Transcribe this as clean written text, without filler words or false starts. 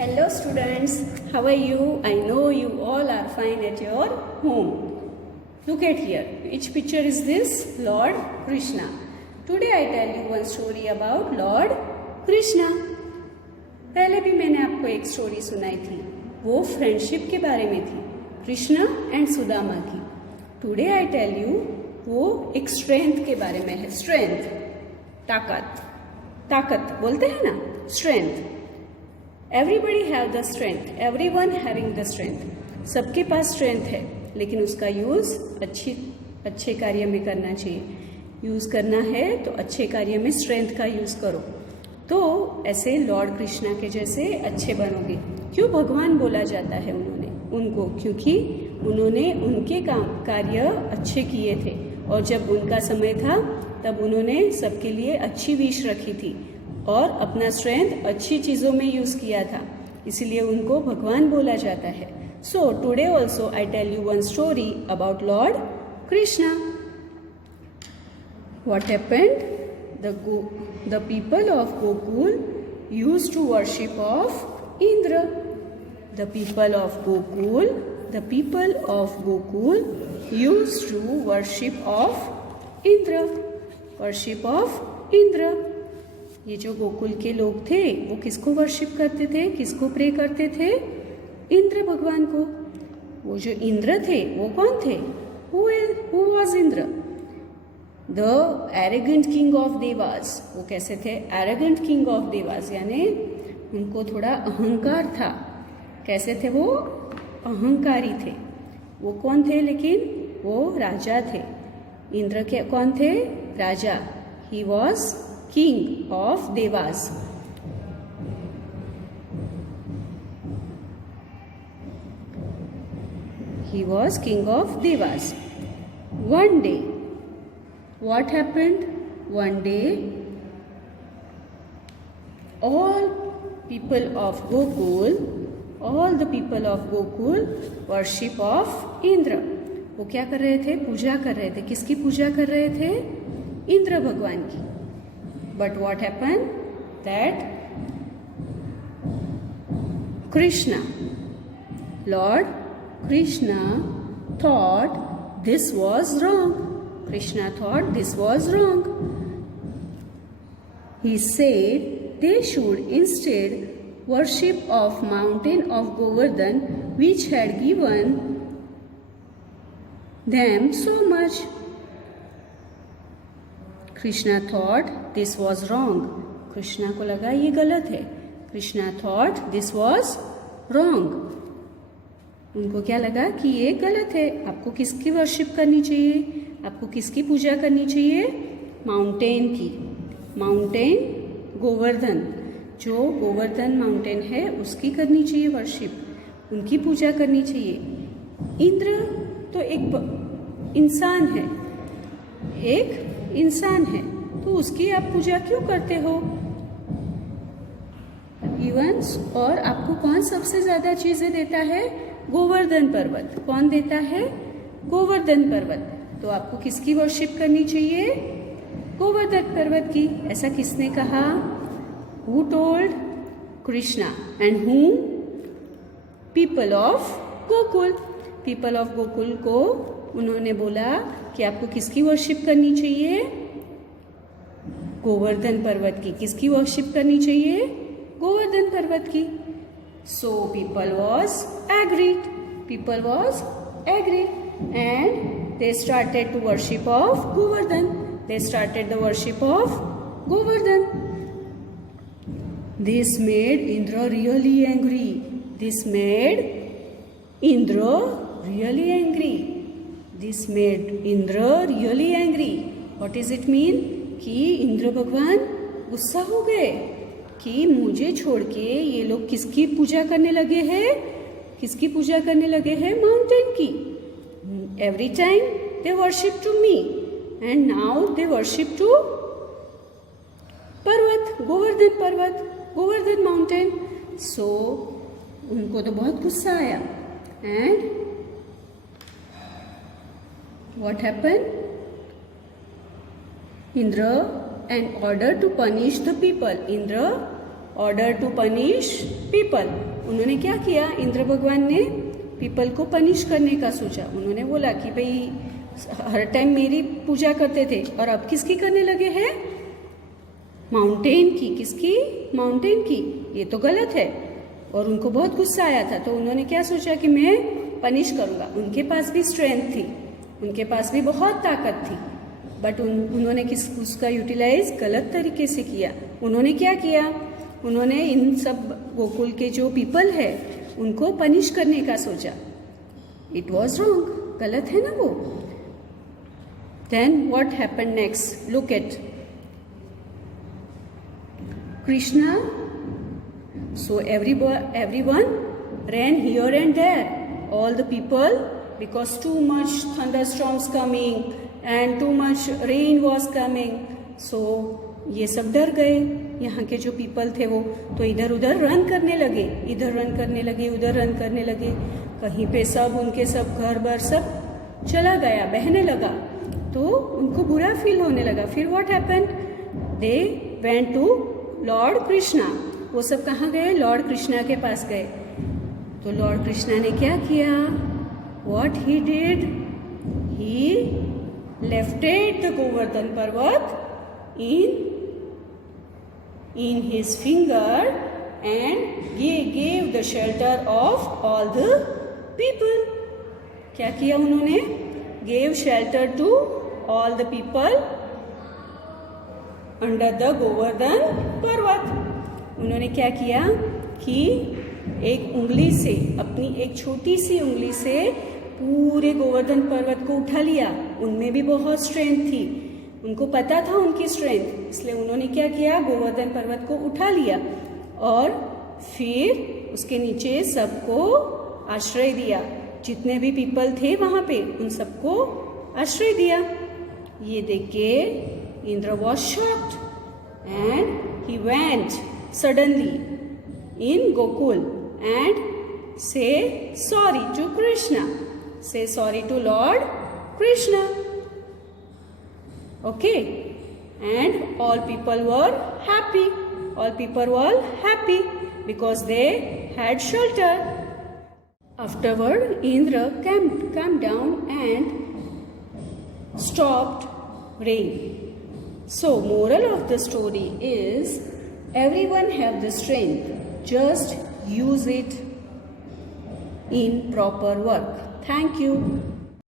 Hello students, how are you? I know you all are fine at your home. Look at here, which picture is this? Lord Krishna. Today I tell you one story about Lord Krishna. पहले भी मैंने आपको एक story सुनाई थी, वो friendship के बारे में थी, कृष्ण एंड सुदामा की. टुडे आई टेल यू वो एक स्ट्रेंथ के बारे में है. स्ट्रेंथ, ताकत बोलते हैं ना, strength. Everybody have the strength, everyone having the strength. सबके पास स्ट्रेंथ है, लेकिन उसका यूज अच्छे कार्य में करना चाहिए. यूज करना है तो अच्छे कार्य में स्ट्रेंथ का यूज करो, तो ऐसे लॉर्ड कृष्णा के जैसे अच्छे बनोगे. क्यों भगवान बोला जाता है उनको? क्योंकि उन्होंने उनके कार्य अच्छे किए थे, और जब उनका समय था तब उन्होंने सबके लिए अच्छी विश रखी थी और अपना स्ट्रेंथ अच्छी चीज़ों में यूज़ किया था, इसलिए उनको भगवान बोला जाता है. So today also I tell you one story about lord Krishna. What happened? The people of Gokul used to worship of Indra. The people of Gokul used to worship of Indra. Worship of Indra. ये जो गोकुल के लोग थे वो किसको worship करते थे, किसको प्रे करते थे? इंद्र भगवान को. वो जो इंद्र थे वो कौन थे? Who was Indra? The arrogant king of Dewas. वो कैसे थे? एरेगेंट किंग ऑफ देवास, यानी उनको थोड़ा अहंकार था. कैसे थे वो? अहंकारी थे. वो कौन थे? लेकिन वो राजा थे. इंद्र के कौन थे? राजा. He was king of devas. He was king of Devas. One day, what happened? One day, all the people of Gokul worship of Indra. वो क्या कर रहे थे? पूजा कर रहे थे. किसकी पूजा कर रहे थे? इंद्र भगवान की. But what happened? That Lord Krishna thought this was wrong. He said they should instead worship of mountain of Govardhan, which had given them so much. Krishna thought this was wrong. Krishna को लगा ये गलत है. Krishna thought this was wrong. उनको क्या लगा कि ये गलत है. आपको किसकी वर्शिप करनी चाहिए? आपको किसकी पूजा करनी चाहिए? माउंटेन की. माउंटेन गोवर्धन, जो गोवर्धन माउंटेन है उसकी करनी चाहिए वर्शिप, उनकी पूजा करनी चाहिए. इंद्र तो एक इंसान है, तो उसकी आप पूजा क्यों करते हो? और आपको कौन सबसे ज्यादा चीजें देता है? गोवर्धन पर्वत. कौन देता है? गोवर्धन पर्वत. तो आपको किसकी वर्शिप करनी चाहिए? गोवर्धन पर्वत की. ऐसा किसने कहा? Who told? Krishna. And whom? People of Gokul. People of Gokul को उन्होंने बोला कि आपको किसकी वर्शिप करनी चाहिए? गोवर्धन पर्वत की. किसकी वर्शिप करनी चाहिए? गोवर्धन पर्वत की. So people was agreed, and they started to worship of Govardhan. They started the worship of Govardhan. This made Indra really angry. What does it mean? कि इंद्र भगवान गुस्सा हो गए कि मुझे छोड़ के ये लोग किसकी पूजा करने लगे हैं? माउंटेन की. Every time they worship to me, and now they worship to Govardhan mountain. So उनको तो बहुत गुस्सा आया. And what happened? Indra and order to punish the people. उन्होंने क्या किया, इंद्र भगवान ने पीपल को पनिश करने का सोचा। उन्होंने बोला कि भाई हर टाइम मेरी पूजा करते थे और अब किसकी करने लगे हैं, माउंटेन की। किसकी, माउंटेन की। ये तो गलत है। और उनको बहुत गुस्सा आया था, तो उन्होंने क्या सोचा कि मैं पनिश करूँगा। उनके पास भी स्ट्रेंथ थी, उनके पास भी बहुत ताकत थी, बट उन्होंने उसका यूटिलाइज गलत तरीके से किया। उन्होंने क्या किया, उन्होंने इन सब गोकुल के जो पीपल है उनको पनिश करने का सोचा। इट वॉज रॉन्ग, गलत है ना वो। Then what happened next, look at Krishna. So everyone ran here and there. All the people, because too much thunderstorms coming and too much rain was coming. So ये सब डर गए। यहाँ के जो पीपल थे वो तो इधर उधर रन करने लगे, इधर रन करने लगे, उधर रन करने लगे। कहीं पे सब उनके सब घर बार सब चला गया, बहने लगा, तो उनको बुरा फील होने लगा। फिर what happened, they went to lord Krishna. वो सब कहाँ गए, लॉर्ड कृष्णा के पास गए। तो लॉर्ड कृष्णा ने क्या किया, what he did, he lefted the Govardhan Parvat in his finger and gave the shelter of all the people. क्या किया उन्होंने, gave shelter to all the people under the Govardhan पर्वत। उन्होंने क्या किया कि एक उंगली से, अपनी एक छोटी सी उंगली से पूरे गोवर्धन पर्वत को उठा लिया। उनमें भी बहुत स्ट्रेंथ थी, उनको पता था उनकी स्ट्रेंथ, इसलिए उन्होंने क्या किया, गोवर्धन पर्वत को उठा लिया और फिर उसके नीचे सबको आश्रय दिया। जितने भी पीपल थे वहाँ पे उन सबको आश्रय दिया। ये देख के Indra was shocked and he went suddenly in Gokul and say sorry to Krishna. Say sorry to Lord Krishna. Okay. And all people were happy. All people were happy because they had shelter. Afterward, Indra came down and stopped rain. So, moral of the story is everyone have the strength, just use it in proper work. Thank you.